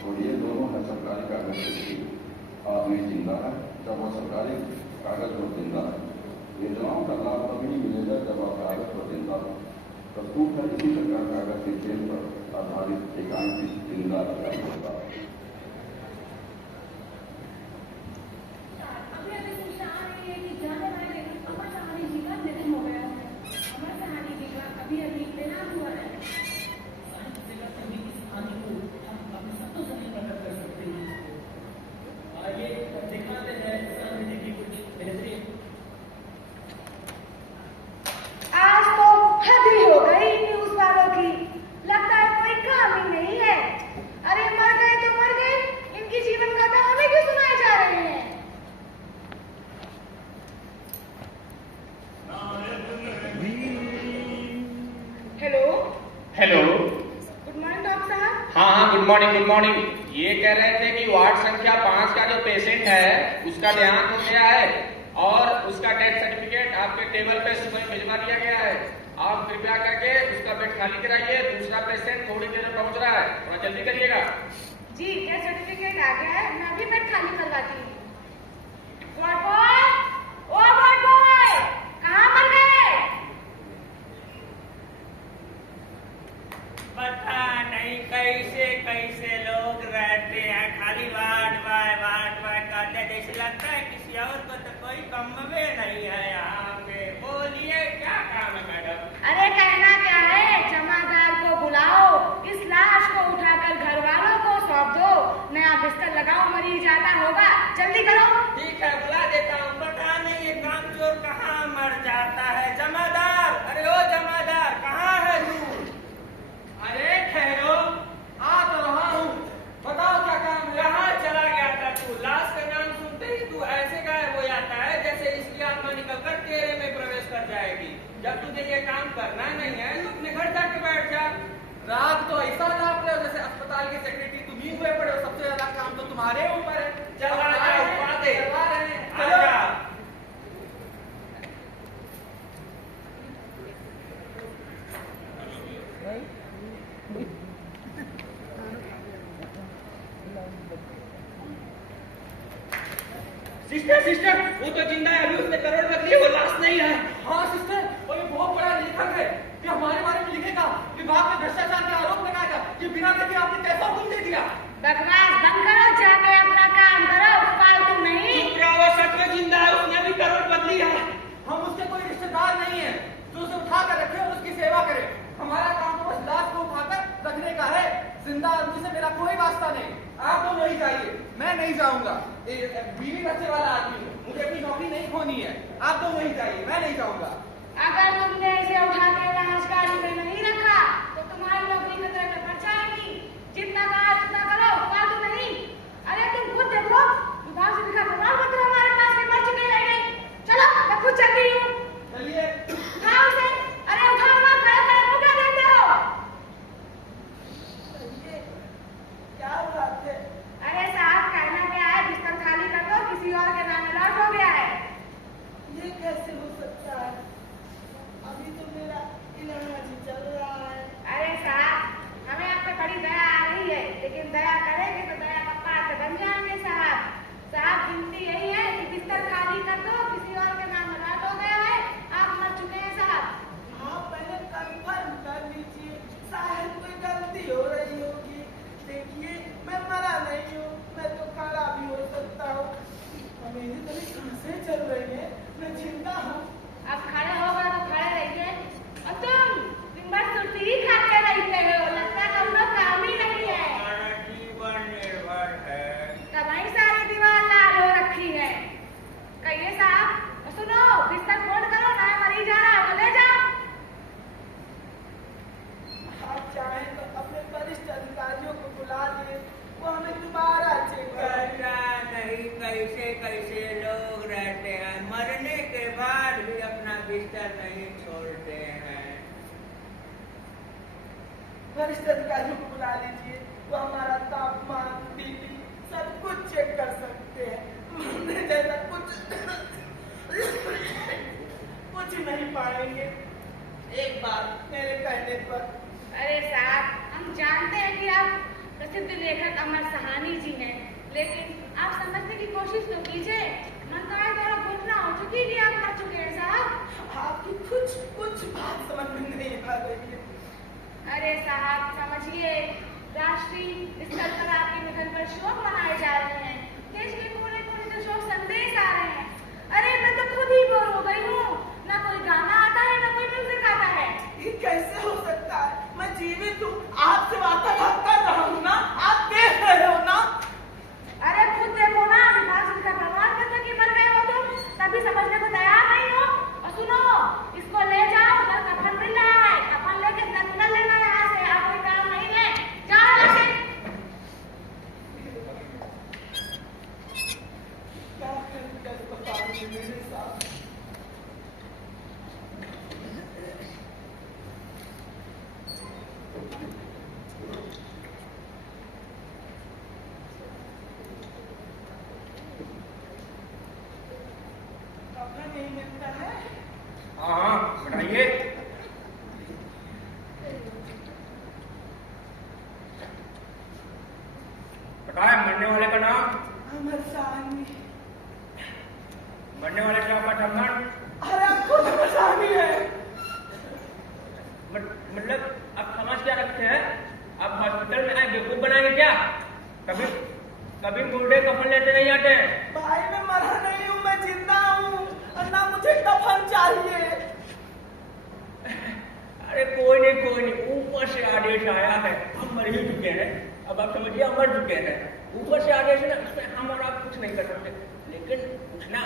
और ये दोनों है सरकारी कागज की आदमी जिंदा है जब वो सरकारी कागज पर जिंदा है। योजनाओं का लाभ तभी मिलेगा जब आप कागज पर जिंदा हो। प्रस्तुत है इसी प्रकार कागज के खेल पर आधारित एकांकित जिंदा लगाई होता है। हेलो, गुड मॉर्निंग डॉक्टर साहब। हाँ, गुड मॉर्निंग। ये कह रहे थे कि वार्ड संख्या 5 का जो पेशेंट है उसका देहांत हो गया है और उसका डेथ सर्टिफिकेट आपके टेबल पे सुबह भिजवा दिया गया है। आप कृपया करके उसका बेड खाली कराइए। दूसरा पेशेंट थोड़ी देर में पहुंच रहा है, थोड़ा जल्दी करिएगा। जी, डेथ सर्टिफिकेट आ गया है, मैं अभी बेड खाली करवाती हूँ। वार्ड बॉय, ओ वार्ड बॉय, कहाँ मर गए? पता नहीं कैसे कैसे लोग रहते हैं, खाली वार्ड बाय करते, जैसे लगता है किसी और को तो कोई कम में नहीं है यहाँ पे। बोलिए क्या काम है मैडम? अरे कहना क्या है, जमादार को बुलाओ, इस लाश को उठाकर घर वालों को सौंप दो, नया बिस्तर लगाओ, मरीज आता होगा, जल्दी करो। ठीक है, बुला देता हूँ। पता नहीं ये कामचोर कहाँ मर जाता है। जमादार, अरे ओ जमादार, कहाँ है तू? अरे ठहरो, आ तो रहा हूँ, बताओ क्या काम है? कहाँ चला गया था तू? लाश का नाम सुनते ही तू ऐसे गायब हो जाता है जैसे इसकी आत्मा निकलकर तेरे में प्रवेश कर जाएगी। जब तुझे ये काम करना नहीं है तो अपने घर जाके बैठ जा। रात तो ऐसा नाप रहे हो जैसे अस्पताल के सेक्रेटरी तुम ही हुए पड़े हो, सबसे ज्यादा काम तो तुम्हारे ऊपर है। चल आ जा, करवा रहे हैं, आजा। सिस्टर, वो तो जिंदा है, अभी उसने करोड़ बदली, वो लाश नहीं है। हाँ सिस्टर, वो ये बहुत बड़ा लेखक है, ये हमारे बारे में लिखेगा, विभाग में भ्रष्टाचार का आरोप लगाएगा। ये बिना देखे आपने कैसा हुक्म दे दिया? बकवास बंद करो, जाके अपना काम करो, फालतू नहीं। चुप रहो, वो सच में जिंदा है, उसने भी करोड़ बदली है। हम उसके कोई रिश्तेदार नहीं है जो उसे उठा कर रखे और उसकी सेवा करे। हमारा काम तो बस लाश को उठाकर रखने का है, जिंदा आदमी से मेरा कोई वास्ता नहीं। आप दोनों ही जाइए, मैं नहीं जाऊंगा। बीवी बच्चे वाला आदमी हूँ, मुझे अपनी नौकरी नहीं खोनी है। आप दोनों ही जाइए, मैं नहीं जाऊंगा। अगर तुमने इसे उठा के लाश गाड़ी में नहीं रखा तो तुम्हारी नौकरी खतरे में पड़ जाएगी। जितना कहा उतना करो, फालतू नहीं। अरे तुम खुद देखो, विभाग से लिखा प्रमाण पत्र हमारे पास में मर चुके हैं। चलो, मैं खुद चलती हूँ। चलिए। हाँ उसे, अरे उठाओ ना, खड़े मुद्दा देते हो। क्या बात है? अरे साहब, कहना क्या है, बिस्तर खाली कर दो, किसी और के नाम अलॉट हो गया है। ये कैसे हो सकता है? अभी तो मेरा इलाज ही चल रहा है। अरे साहब, हमें आप पे बड़ी दया आ रही है, लेकिन दया करेंगे तो दया का पात्र बन जाएंगे साहब। साहब, गिनती यही है कि बिस्तर खाली कर दो, किसी और के नाम अलॉट हो गया है, आप मर चुके हैं साहब। आप पहले कंफर्म कर लीजिए, शायद कोई गलती हो रही होगी। देखिए, मैं मरा नहीं हूँ, मैं तो खड़ा भी हो सकता हूँ। मेरी तभी सांसें चल रही है, मैं जिंदा हूँ। अब खड़े होगा तो खड़े रहिए। और तुम दिन भर सुर्ती ही खाते रहते हो, लगता है तुम लोग काम ही नहीं है। हमारा जीवन निर्भर है। तुम्हारी सारी दीवार लाल हो रखी है। कहिए साहब, सुनो, बिस्तर फोल्ड करो, नया मरीज आ रहा है, ले जाओ। आप चाहें तो अपने वरिष्ठ अधिकारियों को बुला दिए, वो हमें दोबारा चेक करेंगे। नहीं, कैसे कैसे लोग रहते हैं, मरने के बाद भी अपना बिस्तर नहीं छोड़ते हैं। वरिष्ठ अधिकारियों को बुला लीजिए, वो हमारा तापमान, बीपी सब कुछ चेक कर सकते हैं। मरने जैसा कुछ नहीं पाएंगे। एक बार मेरे कहने पर। अरे साहब, हम जानते हैं कि आप प्रसिद्ध लेखक अमर सहानी जी हैं, लेकिन आप समझने की कोशिश तो कीजिए। मनकाय द्वारा घोषणा हो चुकी कि आप मर चुके हैं साहब। आपकी कुछ बात समझ में नहीं आ रही है। अरे साहब समझिए, राष्ट्रीय स्तर पर आपके निधन पर शोक मनाए जा रहे हैं। देश के कोने कोने से शोक संदेश आ रहे हैं। अरे मैं तो खुद ही बोर हो गई हूँ, ना कोई गाना आता है ना कोई म्यूजिक आता है। ये कैसे हो सकता है? मैं जीवित हूँ, आपसे वार्तालाप कर रहा हूँ ना, आप देख रहे हो ना। अरे खुद देखो ना, विभाग से प्रमाण पत्र कि मर गए हो तुम, तभी समझने को तैयार नहीं हो। और सुनो, इसको ले जाओ, कल कफन मिल रहा है, कफन लेके निकल लेना यहाँ से। आप कोई काम नहीं है, जाओ यहाँ से। क्या कर बता रही मेरे साथ? कफन नहीं मिलता है। हाँ बताइए। बताए मरने वाले का नाम। अमर सहानी। मरने वाले का आपका ठम्मन। अरे आप खुद अमर सहानी है। मतलब आप समझ क्या रखते हैं? आप हॉस्पिटल में आए बेवकूफ बनाएंगे क्या? कभी मुर्दे कफन लेते नहीं आते। भाई मैं मरा नहीं हूँ, मैं जिंदा हूँ और ना मुझे कफन चाहिए। अरे कोई नहीं, ऊपर से आदेश आया है, हम मर ही चुके हैं। अब आप समझिए हम मर चुके हैं, ऊपर से आदेश है ना, उसमें हम और आप कुछ नहीं कर सकते। लेकिन पूछना,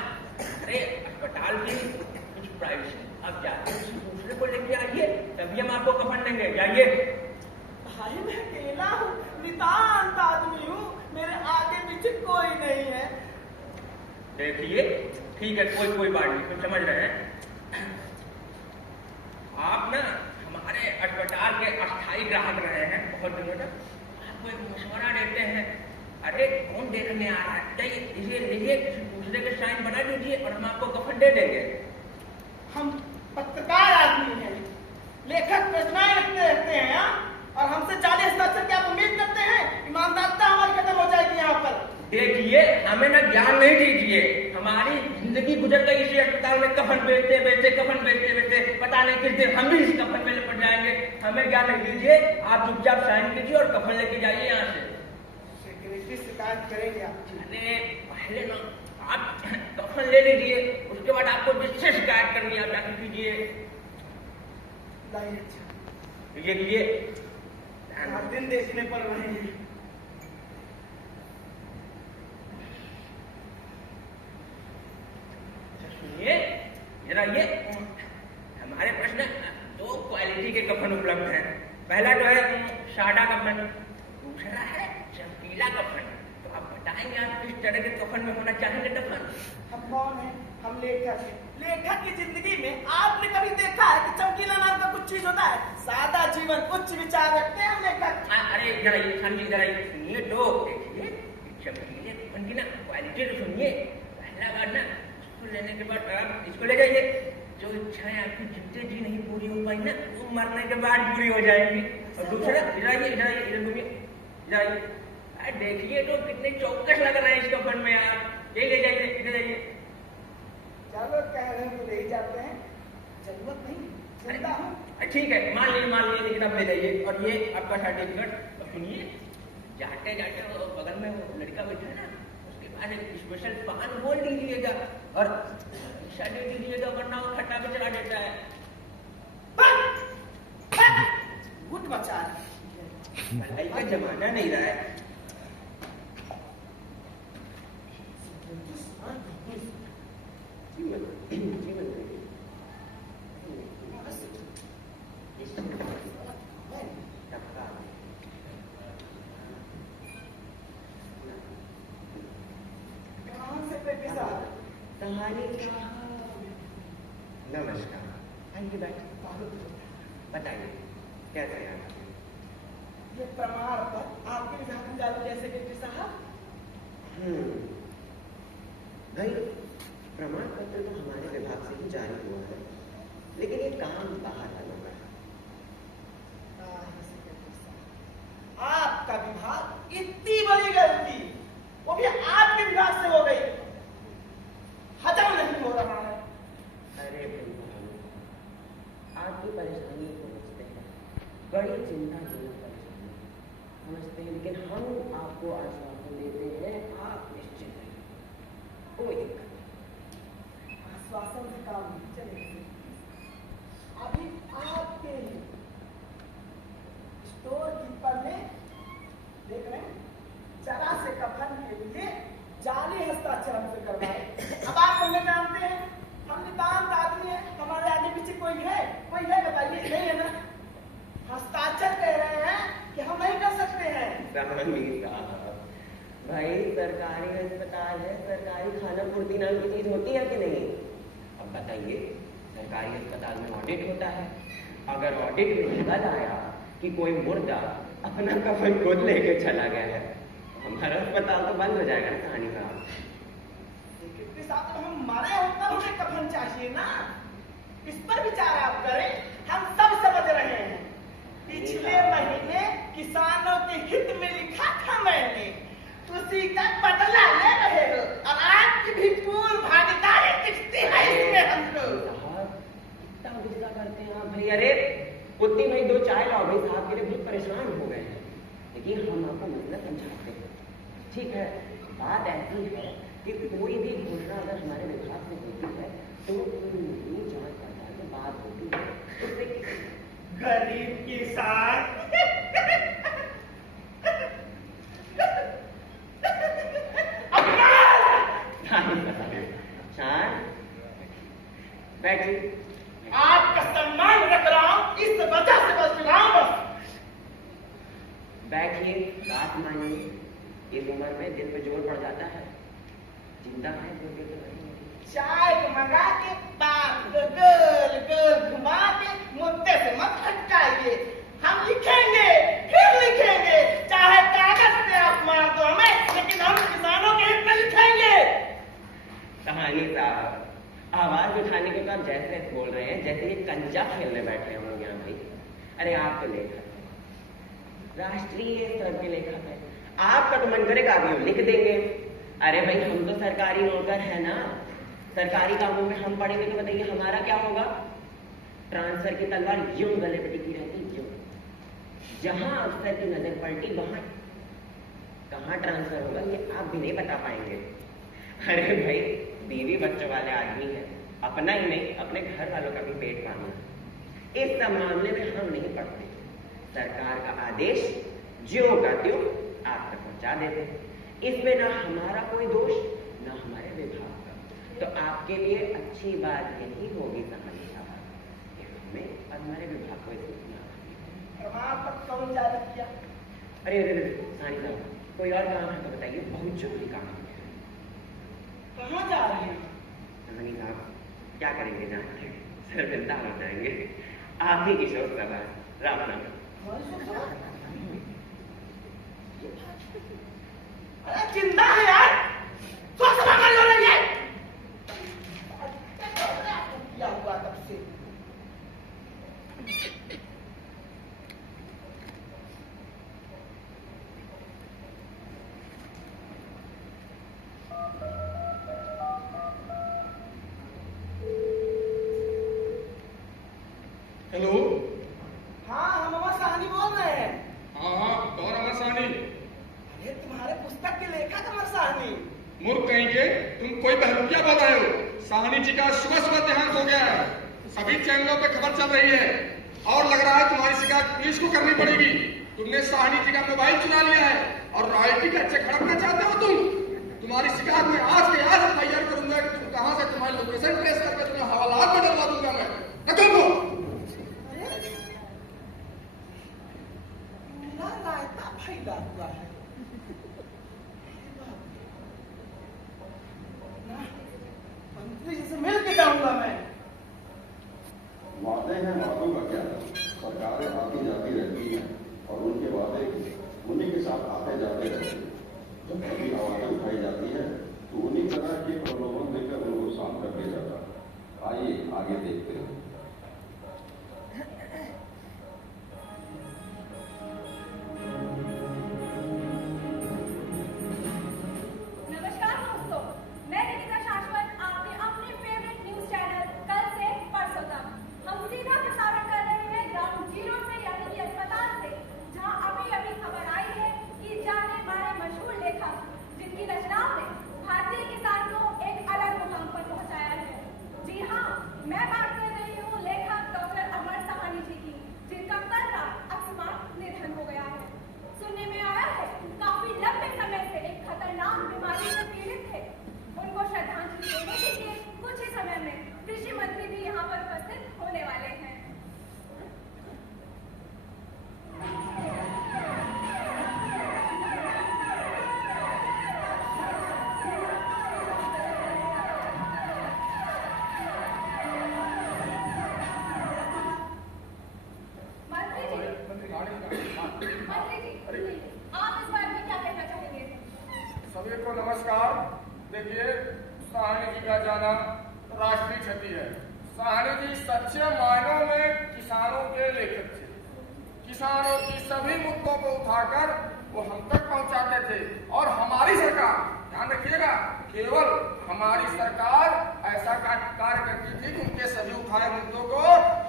अरे अस्पताल की कुछ प्राइवेसी, आप जाके किसी दूसरे को लेके आइए, तभी हम आपको कफन देंगे। जाइए। भाई मैं अकेला हूँ, नितांत आदमी हूँ, मेरे आगे पीछे कोई नहीं है। देखिए ठीक है, कोई बात नहीं, तो समझ रहे हैं। आप ना हमारे अस्पताल के अस्थायी ग्राहक रहे हैं बहुत दिनों तक, आपको एक मशवरा देते हैं। अरे कौन देखने आ रहा है, जाइए लीजिए, किसी दूसरे के साइन बना दीजिए और हम आपको कफन दे देंगे। हम पत्रकार आदमी हैं, लेखक रचनाएं लिखते रहते हैं यहाँ, और हमसे 40 दशक क्या उम्मीद करते हैं? ईमानदारिता हमारी खत्म हो जाएगी यहाँ पर। देखिए हमें ना ज्ञान नहीं दीजिए, हमारी जिंदगी गुजर गई इसी अस्पताल में कफन बेचते पता नहीं किस दिन हम भी इस कफन में लपट जाएंगे। हमें ज्ञान नहीं दीजिए, आप चुपचाप साइन कीजिए और कफन लेके जाइए यहाँ से। सेक्रेटरी शिकायत करेंगे आप। अरे पहले ना आप कफन ले लीजिए, उसके बाद आपको जिससे शिकायत करनी है आप जाके कीजिए। लाइए अच्छा, ये लीजिए। दिन देखने पड़ रहे हैं। सुनिए जरा, ये हमारे पास ना 2 क्वालिटी के कफन उपलब्ध हैं। पहला जो है सादा कफन, दूसरा है चमकीला कफन। तो आप बताएंगे आप किस तरह के कफन में होना चाहेंगे दफन? हम कौन है? हम लेखक हैं। लेखक की जिंदगी में आपने कभी देखा है कि चमकीला नाम का कुछ चीज होता है? सादा जीवन, उच्च विचार रखते हैं हम लेखक। अरे जरा ये सुनिए तो, देखिए चमकीले कफन की ना क्वालिटी तो सुनिए। पहला बार ना लेने के बाद आप इसको ले जाइए, जो इच्छाएं आपकी जितने जी नहीं पूरी हो पाई ना, वो मरने के बाद पूरी हो जाएंगी। और दूसरा जाइए, देखिए तो कितने चौकस लग रहे हैं इस कफन में आप। ये ले जाइए। चलो कह रहे हैं तो ले जाते हैं, जरूरत नहीं, जिंदा हूँ। ठीक है, मान लीजिए लेकिन आप ले जाइए। और ये आपका सर्टिफिकेट। और सुनिए, जाते वो बगल में वो लड़का बैठा है ना, अरे स्पेशल पान बोल दीजिएगा और रिक्शा दे दीजिएगा, वरना वो खट्टा पे चला देता है। गुट बचा भलाई का जमाना नहीं रहा है। नमस्कार, आइए बैठिए। बताइए कैसे हैं? ये प्रमाण पत्र आपके विभाग में जारी है सेक्रेटरी साहब। भाई प्रमाण पत्र तो हमारे विभाग से ही जारी हुआ है, लेकिन ये काम बाहर आना पड़ा। आपका विभाग लेकिन हम आपको आश्वासन देते हैं, आप निश्चित रहिए, कोई दिक्कत नहीं। आश्वासन से काम नहीं चलेगा। अभी आपके स्टोर कीपर ने देख रहे हैं जरा से कफन के लिए जाली हस्ताक्षर हमसे करवाए। अब आप हमें जानते हैं, हम नितांत आदमी है, हमारे आगे पीछे कोई है बताइए, नहीं है ना? हस्ताक्षर कह रहे हैं कि हम नहीं कर सकते हैं। भाई सरकारी अस्पताल है, सरकारी खाना पूर्ति नाम की चीज होती है कि नहीं? अब बताइए, सरकारी अस्पताल में ऑडिट होता है, अगर ऑडिट में निकल आया कि कोई मुर्दा अपना कफन खुद लेके चला गया है, हमारा अस्पताल तो बंद हो जाएगा ना कहानी का। सेक्रेटरी साहब, तो हम मारे होकर हमें कफन चाहिए ना, इस पर विचार आप करें। हम सब समझ रहे हैं, पिछले महीने किसानों के हित में लिखा था मैंने, उसी का बदला ले रहे हो, और आपकी भी पूर्ण भागीदारी दिखती है इसमें हमको। कितना गुस्सा करते हैं आप भाई। अरे उतनी भाई 2 चाय लाओ भाई, साहब के लिए बहुत परेशान हो गए हैं, लेकिन हम आपको मसला समझाते हैं। ठीक है, बात ऐसी है कि कोई भी घोषणा अगर हमारे विभाग से होती है तो पूरी जांच पड़ताल के बाद होती है। उससे गरीब किसान शान बैठिए, आपका सम्मान रख रहा हूं, इस वजह से बस रहा हूं बस। बैठिए, बात मानिए, इस उम्र में दिल पे जोर पड़ जाता है, जिंदा है तो के तो नहीं। चाय मंगा के बात गोल गोल घुमा के मुद्दे से मत हटकाइए। हम लिखेंगे, फिर लिखेंगे, चाहे कागज पे आप मार दो हमें, लेकिन हम किसानों के हित में लिखेंगे। कहानी साहब, आवाज उठाने के तो आप जैसे बोल रहे हैं जैसे ये कंचा खेलने बैठे हम लोग यहाँ भाई। अरे आप तो लेखक है, राष्ट्रीय स्तर के लेखक है, आपका तो मन करेगा अभी हम लिख देंगे। अरे भाई हम तो सरकारी नौकर है ना, सरकारी कामों में हम पढ़ेंगे तो बताइए हमारा क्या होगा? ट्रांसफर की तलवार यूं गले पे टिकी रहती, यूं, जहां अफसर की नजर पलटी वहां कहां ट्रांसफर होगा ये आप भी नहीं बता पाएंगे। अरे भाई बीवी बच्चों वाले आदमी है, अपना ही नहीं अपने घर वालों का भी पेट पालना। इस सब मामले में हम नहीं पढ़ते, सरकार का आदेश ज्यों का त्यों आप तक पहुंचा देते हैं। इसमें ना हमारा कोई दोष ना हमारे विभाग का। तो आपके लिए अच्छी बात यही होगी समझ साहब कि हमें और हमारे विभाग को प्रमाण पत्र कौन जारी किया? अरे सानी साहब, कोई और काम है तो बताइए, बहुत जरूरी काम है। कहाँ जा रहे हैं? सानी साहब क्या करेंगे जान के, शर्मिंदा हो जाएंगे, आप ही की शोक सभा। राम राम। अरे चिंता है यार, शोक सभा कर लो रही है। क्या हुआ तब से? हेलो। हाँ, हम अमर साहनी बोल रहे हैं। हाँ, कौन अमर साहनी? अरे तुम्हारे पुस्तक के लेखक अमर साहनी। मूर्ख कहीं के, तुम कोई बहरूपिया बोल रहे हो? साहनी जी का सुबह सुबह देहांत हो गया है, सभी चैनलों पे खबर चल रही है, और लग रहा है तुम्हारी शिकायत पुलिस को करनी पड़ेगी। तुमने साहनी जी का मोबाइल चुरा लिया है और रॉयल्टी का चेक हड़पना चाहते हो तुम। तुम्हारी शिकायत में आज के आज FIR करूंगा कि तुम कहां से, तुम्हारी लोकेशन ट्रेस करके तुम्हें हवालात में डलवा दूंगा मैं। रखो को रायता फैला हुआ है। मंत्री जी से मिल के जाऊंगा मैं। वादे हैं, वादों का क्या? सरकारें आती जाती रहती हैं और उनके वादे उन्हीं के साथ आते जाते रहते हैं। जब कभी आवाजें उठाई जाती है तो उन्हीं तरह के प्रलोभन देकर उनको शांत कर दिया जाता है। आइए आगे देखते हैं। सभी को नमस्कार। देखिए, साहनी जी का जाना राष्ट्रीय क्षति है। साहनी जी सच्चे मायनों में किसानों के लेखक थे। किसानों की सभी मुद्दों को उठाकर वो हम तक पहुंचाते थे और हमारी सरकार, ध्यान रखिएगा, केवल हमारी सरकार ऐसा कार्य करती थी कि उनके सभी उठाए मुद्दों को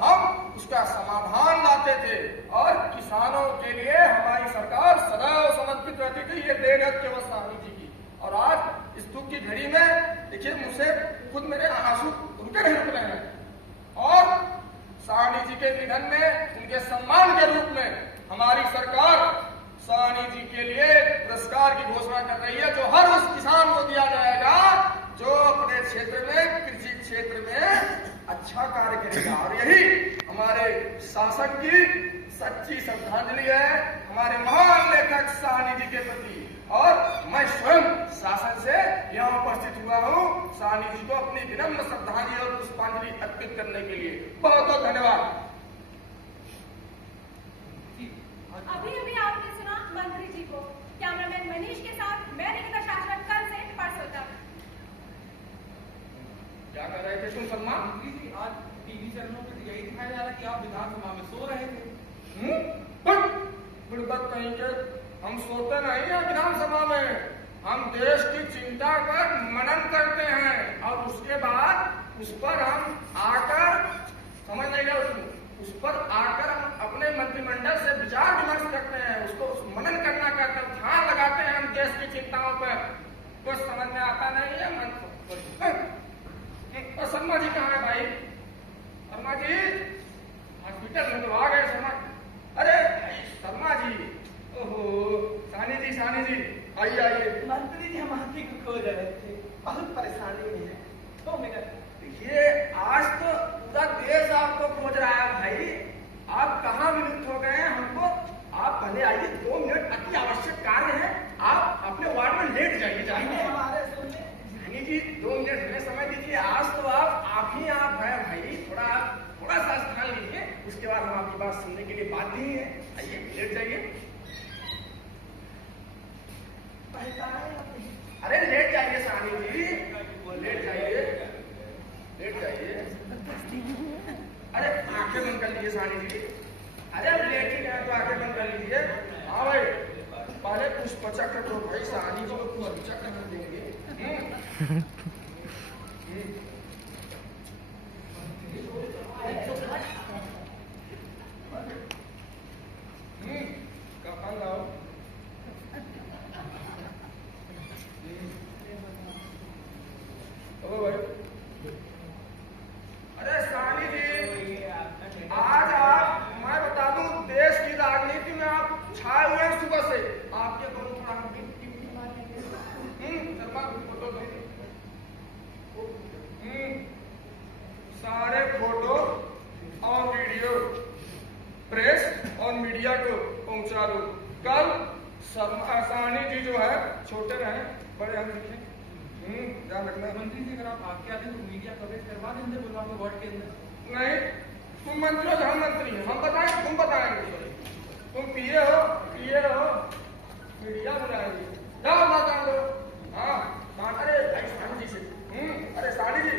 हम उसका समाधान लाते थे और किसानों के लिए हमारी सरकार सदैव समर्पित रहती थी। ये देन है केवल साहनी जी की। और आज इस दुख की घड़ी में देखिए, मुझसे खुद मेरे आंसू रुके नहीं रुक रहे हैं। और साहनी जी के निधन में उनके सम्मान के रूप में हमारी सरकार साहनी जी के लिए पुरस्कार की घोषणा कर रही है, जो हर उस किसान को दिया जाएगा जो अपने क्षेत्र में, कृषि क्षेत्र में अच्छा कार्य करेगा। और यही हमारे शासक की सच्ची श्रद्धांजलि है हमारे महान लेखक साहनी जी के प्रति। और मैं स्वयं शासन से यहाँ उपस्थित हुआ हूँ साहनी जी को अपनी विनम्र श्रद्धांजलि और पुष्पांजलि अर्पित करने के लिए। बहुत बहुत धन्यवाद। अभी अभी आपने सुना मंत्री जी को। कैमरामैन मनीष के साथ मैं निकिता शास्त्री, कल से परसों तक। क्या कर रहे थे तुम सलमान? आज टीवी चैनलों पर यही दिखाया जा रहा है कि आप विधानसभा में सो रहे थे। बुड़बक कहीं के, हम सोते नहीं है विधानसभा में। हम देश की चिंता पर मनन करते हैं और उसके बाद उस पर हम आकर, समझ नहीं गया, उस पर आकर हम अपने मंत्रिमंडल से विचार विमर्श करते हैं, उसको मनन करना कहते हैं, ध्यान लगाते हैं हम देश की चिंताओं पर। कुछ समझ में आता नहीं है मन को। शर्मा जी कहाँ है भाई? शर्मा जी हॉस्पिटल में तो आ गए शर्मा। अरे शर्मा जी, ओहो साहनी जी आइए आइए। मंत्री जी हम आप ही को खोज रहे थे, बहुत परेशानी में है। 2 मिनट। देखिए, आज तो पूरा देश आपको खोज रहा है भाई। आप कहाँ विलुप्त हो गए हैं? हमको आप पहले आइए, 2 मिनट अति आवश्यक कार्य है। आप अपने वार्ड में लेट जाइए। हमारे सुनने साहनी जी 2 मिनट हमें समय दीजिए। आज तो आप ही आप हैं भाई, थोड़ा सा स्थान लीजिए, उसके बाद हम आपकी बात सुनने के लिए बाध्य ही है। आइए लेट जाइए। अरे लेट जाइए साहनी जी, लेट जाइए, लेट जाइए। अरे आंखें बंद कर लीजिए साहनी जी। अरे अब लेट ही गए तो आंखें बंद कर लीजिए। हाँ भाई, पहले पुष्पचक्र तो भाई साहनी जी को पुष्पचक्र में देंगे। कफन लाओ। ओ भाई, अरे साहनी जी, आज आप, मैं बता दूं, देश की राजनीति में आप छाए हुए हैं सुबह से। आपके दोनों थोड़ा फोटो दो। सारे फोटो और वीडियो प्रेस और मीडिया को पहुंचा दो। कल साहनी जी जो है, छोटे रहे बड़े हम दिखे, ध्यान रखना। मंत्री जी अगर आप आगे आते तो मीडिया कवरेज करवा देंगे बुलवा के वार्ड के अंदर। नहीं, तुम मंत्री हो, हम मंत्री हैं, हम बताएं, तुम बताएंगे। तुम पिए हो, मीडिया बुलाएंगे। जाओ बात जान दो। हाँ, अरे भाई साहनी जी से, अरे साहनी जी,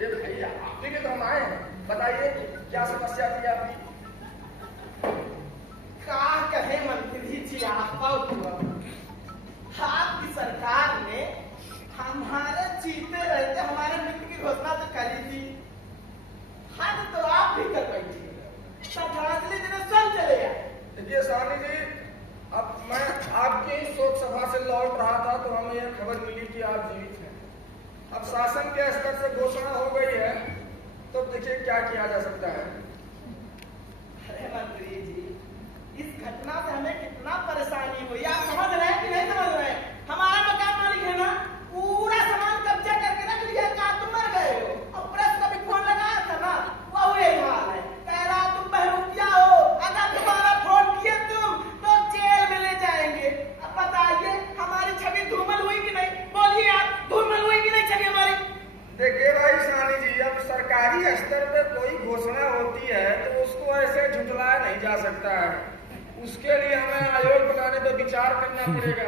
ये भाई आप ही के तो हम आए हैं, बताइए क्या समस्या थी आपकी? क्या कहे मंत्री जी, आपकी सरकार ने हमारे जीते रहते हमारे मित्र की घोषणा तो करी थी, हद तो आप भी कर बैठे, श्रद्धांजलि देने स्वयं चले गए। देखिए साहनी जी, अब मैं आपकी शोक सभा से लौट रहा था तो हमें यह खबर मिली कि आप जीवित हैं। अब शासन के स्तर से घोषणा हो गई है, तो देखिए क्या किया जा सकता है। अरे मंत्री जी, इस घटना से हमें कितना परेशानी हुई, आप समझ रहे हैं कि नहीं समझ रहे हैं? हमारा मकान मालिक है ना, पूरा सामान कब्जा करके रख लिया, कहा तुम मर गए हो। और प्रेस का भी फोन लगाया था ना, वो यही हाल है, कह रहा तुम बहरूपिया हो, अगर तुम्हारा फोन किए तुम तो जेल में ले जाएंगे। अब बताइए हमारी छवि धूमल हुई कि नहीं? बोलिए आप, धूमल हुई कि नहीं छवि हमारी? देखिए भाई साहनी जी, अब सरकारी स्तर पे कोई घोषणा होती है तो उसको ऐसे झुठलाया नहीं जा सकता है। उसके लिए हमें आयोग बनाने पर विचार करना पड़ेगा,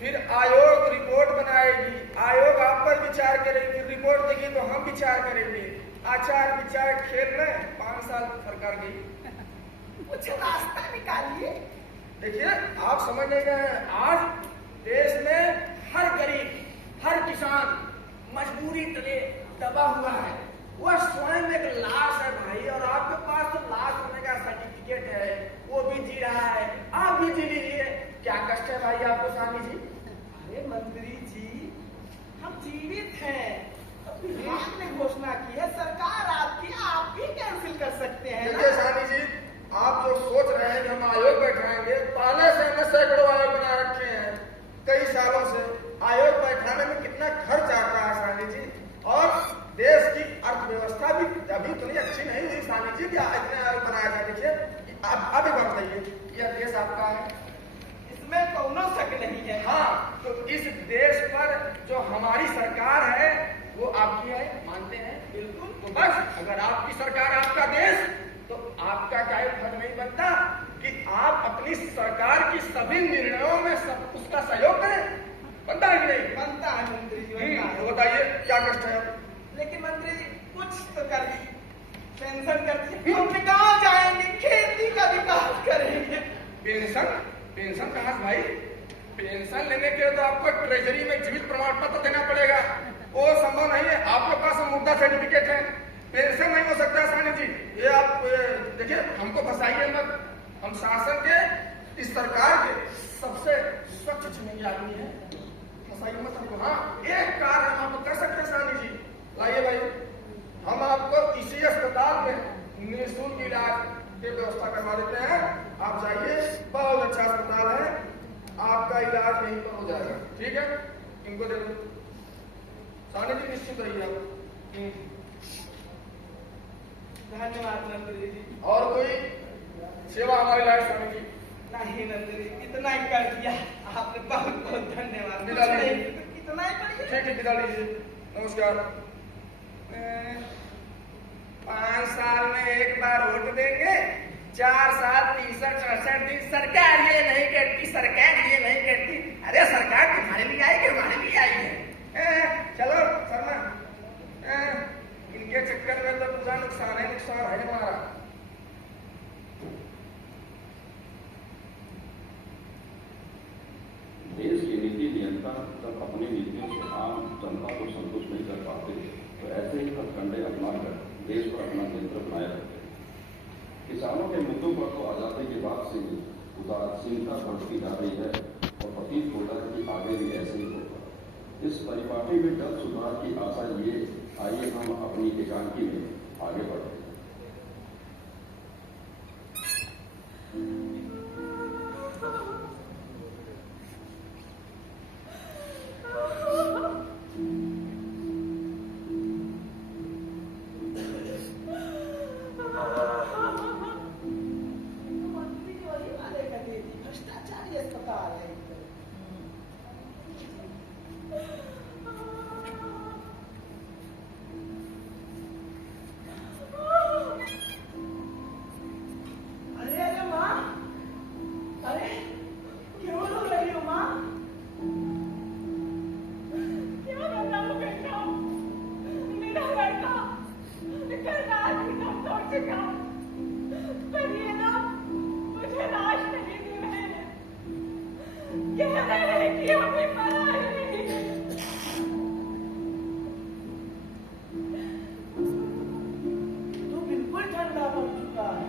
फिर आयोग रिपोर्ट रिपोर्ट देगी तो हम विचार करेंगे। आचार विचार खेल में 5 साल सरकार गई। कुछ रास्ता निकालिए। देखिए आप समझ नहीं रहे हैं, आज देश में हर गरीब, हर किसान मजबूरी तले दबा हुआ है। वह स्वयं एक लाश है भाई, और आपके पास तो लाश होने का सर्टिफिकेट है, वो भी जी रहा है, आप भी जी लीजिए। क्या कष्ट है भाई आपको सानी जी? अरे मंत्री जी, हम जीवित हैं। विभाग ने घोषणा की है, सरकार आपकी, आप भी कैंसिल कर सकते हैं ना? देखिए सानी जी, आप जो सोच रहे हैं कि हम आयोग बैठाएंगे, पहले से हमने सैकड़ों आयोग बना रखे हैं कई सालों से। आयोग बैठाने में कितना खर्च आता है सानी जी, और देश की अर्थव्यवस्था भी अभी इतनी अच्छी नहीं हुई सानी जी कि इतने आयोग बनाया जाए। देखिए आप अभी बताइए, यह देश आपका है, इसमें कोनो शक नहीं है। हाँ, तो इस देश पर जो हमारी सरकार है वो आपकी है, मानते हैं? बिल्कुल। तो बस अगर आपकी सरकार आपका देश, तो आपका क्या फर्ज नहीं बनता कि आप अपनी सरकार की सभी निर्णयों में सब उसका सहयोग करें? बनता है कि नहीं? बनता है मंत्री जी, बनता है। तो बताइए क्या कष्ट है? लेकिन मंत्री जी कुछ तो कर दीजिए, पेंशन कर दीजिए, हम गाँव जाएंगे, खेती का विकास करेंगे। पेंशन? पेंशन कहाँ से भाई? पेंशन लेने के लिए तो आपको ट्रेजरी में जीवित प्रमाण पत्र देना पड़ेगा, वो संभव नहीं है। आपके पास मुद्दा सर्टिफिकेट है, पेंशन नहीं हो सकता सानी जी। ये आप देखिए, हमको फंसाइए मत। हम शासन के, इस सरकार के सबसे स्वच्छ छुनेंगे आदमी है, फंसाइए मत हमको। हाँ, एक कार्य हम आपको कर सकते हैं सानी जी, लाइए भाई, हम आपको इसी अस्पताल में निःशुल्क इलाज की व्यवस्था करवा देते हैं। आप जाइए, बहुत अच्छा अस्पताल है, आपका इलाज यहीं पर हो जाएगा। ठीक है, इनको दे दो सानी जी, निश्चित रहिए आप। धन्यवाद मंत्री जी। और कोई सेवा हमारी लायक सानी जी? नहीं मंत्री जी, इतना ही कर दिया आपने, बहुत बहुत धन्यवाद। विदा लीजिए। इतना ही करिए। ठीक है, विदा लीजिए, नमस्कार। 5 साल में एक बार वोट देंगे, 4 साल 63-64 दिन सरकार ये नहीं करती, सरकार ये नहीं करती। अरे सरकार तुम्हारे लिए आई कि हमारे लिए आई है? चलो शर्मा, इनके चक्कर में तो पूरा नुकसान है हमारा। देश की नीति नियंत्रण जब अपनी नीतियों से आम जनता को संतुष्ट नहीं कर पाते, तो ऐसे ही हथकंडे अपनाकर देश पर अपना नियंत्रण बनाए रखते हैं। किसानों के मुद्दों पर तो आजादी के बाद से ही उदासीनता बढ़ती जा रही है, और प्रतीत होता है कि आगे भी ऐसे ही होगा। इस परिपाटी में जल्द सुधार की आशा लिए आइए हम अपनी एकांकी में आगे बढ़ते हैं। भ्रष्टाचारी अस्पताल है। अरे माँ, अरे क्यों रो रही हो माँ? क्या बताऊं बेटा, मेरा लड़का कल रात ही दम तोड़ चुका, पर ये ना मुझे लाश नहीं दे रहे हैं, कह रहे हैं कि हमें मरा ही नहीं। तो बिल्कुल ठंडा पड़ चुका है,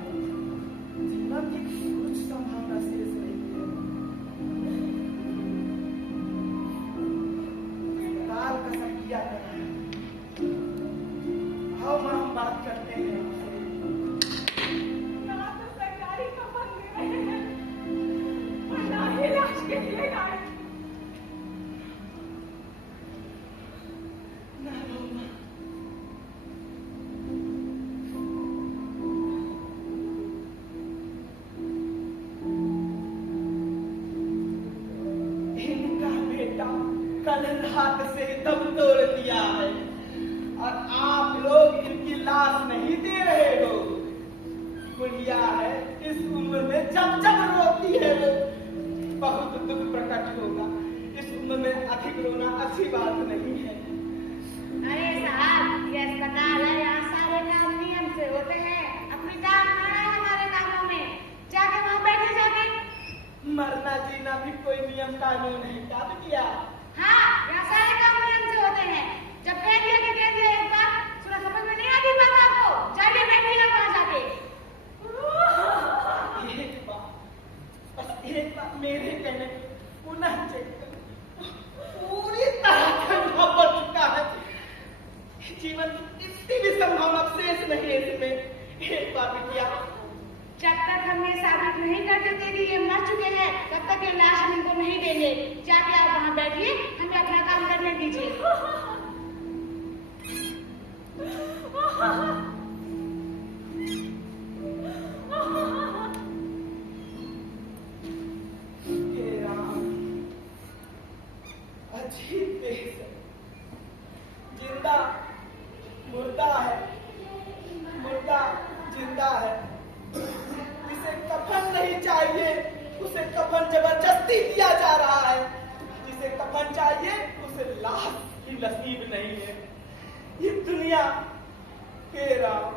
जीवन की कुछ संभावना शेष नहीं है। अस्पताल का सब किया गया है। आओ माँ, हम बात करते हैं आपसे। ना तो सरकारी खबर ले रहे हैं और ना ही लाश के लिए गाड़ी। ना रो माँ। इनका बेटा कल रात से दम तोड़ दिया है, और आप लोग इनकी लाश नहीं दे रहे हो। बुढ़िया है, इस उम्र में जब जब रोती है वो बहुत दुख प्रकट होगा। इस उम्र में अधिक रोना अच्छी बात नहीं है। अरे अस्पताल है, यहाँ सारे काम नियम से होते हैं। अपनी टांग खड़ा है हमारे कामों में, जाके वहाँ बैठे जाके। मरना जीना भी कोई नियम कानून नहीं का किया। हाँ, यहाँ सारे काम नियम से होते हैं। जब कह दिया कि कह दिया एक बार, सुना समझ में नहीं आती बात आपको? जाइए बैठिए ना वहाँ जाके। एक बार, बस एक बार मेरे कहने पे पुनः चेक करो। पूरी तरह ठंडा पड़ चुका है। जीवन की इतनी भी संभावना शेष नहीं है इसमें। एक बार बिटिया, जब तक हम ये साबित नहीं कर देते कि ये मर चुके हैं, तब तक ये लाश हम इनको नहीं देंगे। जाके आप वहाँ बैठिए, हमें अपना काम करने दीजिए। हे राम, अजीब देश है। जिंदा मुर्दा है, मुर्दा जिंदा है। जिसे कफन नहीं चाहिए, उसे कफन जबरदस्ती दिया जा रहा है। जिसे कफन चाहिए, उसे लाश की नसीब नहीं है। ये दुनिया, हे राम,